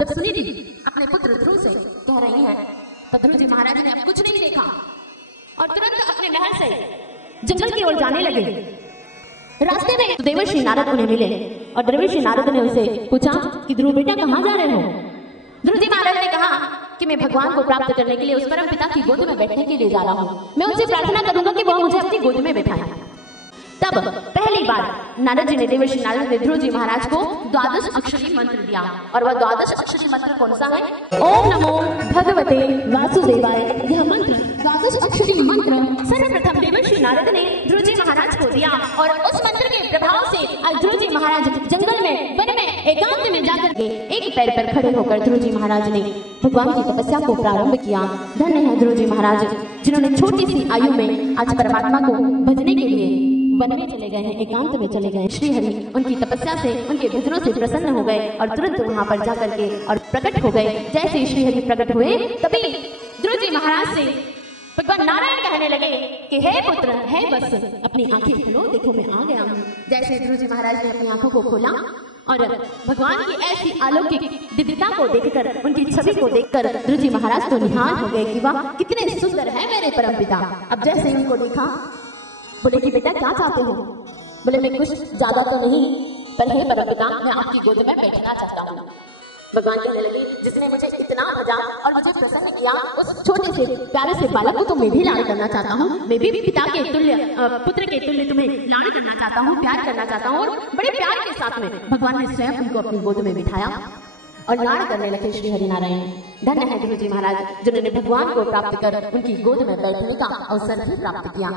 जब सुनीति अपने पुत्र ध्रुव से कह रही है तो ध्रुव जी महाराज ने अब कुछ नहीं देखा और तुरंत अपने महल से जंगल की ओर जाने लगे। रास्ते में देवर्षि नारद उन्हें मिले और देवर्षि नारद ने उनसे पूछा कि ध्रुव बेटा कहाँ जा रहे हो? ध्रुव जी महाराज ने कहा कि मैं भगवान को प्राप्त करने के लिए उस परम पिता की गोद में बैठने के लिए जा रहा हूँ। मैं उनसे प्रार्थना करूंगा कि वह मुझे अपनी गोद में बैठाए। तब पहली बार नारद जी ने देवर्षि नारद ने ध्रुव जी महाराज को 12 अक्षरी मंत्र दिया और वह 12 अक्षरी मंत्र कौन सा है? ओम नमो भगवते वासुदेवाय। यह मंत्र 12 अक्षरी मंत्र सर्वप्रथम देवर्षि नारद ने ध्रुव जी महाराज को दिया और उस मंत्र के प्रभाव से आज ध्रुव जी महाराज जंगल में वन में एकांत में जाकर के एक पैर पर खड़े होकर ध्रुव जी महाराज ने भगवान की तपस्या को प्रारंभ किया। धन्य है ध्रुव जी महाराज जिन्होंने छोटी सी आयु में आज परमात्मा को भजने के लिए वन में चले गए हैं, एकांत में चले गए। श्री हरि उनकी तपस्या से उनके भजनों से प्रसन्न हो गए और तुरंत वहां पर जाकर के और प्रकट हो गए। जैसे श्री हरि प्रकट हुए तभी ध्रुव जी महाराज से भगवान नारायण कहने लगे कि हे पुत्र हे बस अपनी आंखें खोलो, देखो मैं आ गया हूँ। जैसे ध्रुव जी महाराज ने अपनी आंखों को खोला और भगवान की ऐसी अलौकिक दिव्यता को देखकर उनकी छवि को देखकर ध्रुव जी महाराज तो निहाल हो गए कि वाह कितने सुंदर है मेरे परम पिता। अब जैसे उनको देखा बोले कि बेटा क्या चाहते हो? बोले मैं कुछ ज्यादा तो नहीं पर हे परम पिता मैं आपकी गोद में बैठना चाहता हूँ। भगवान कहने लगे जिसने मुझे इतना भजा और मुझे प्रसन्न किया उस छोटे से प्यारे से बालक को तो मैं भी लाड़ करना चाहता हूँ। मैं भी पिता के तुल्य पुत्र के तुल्य तुम्हें लाड़ करना चाहता हूँ, प्यार करना चाहता हूँ। और बड़े प्यार के साथ में भगवान ने स्वयं उनको अपनी गोद में बिठाया और लाड़ करने लगे श्री हरि नारायण। धन्य है ध्रुव जी महाराज जिन्होंने भगवान को प्राप्त कर उनकी गोद में बैठने का अवसर भी प्राप्त किया।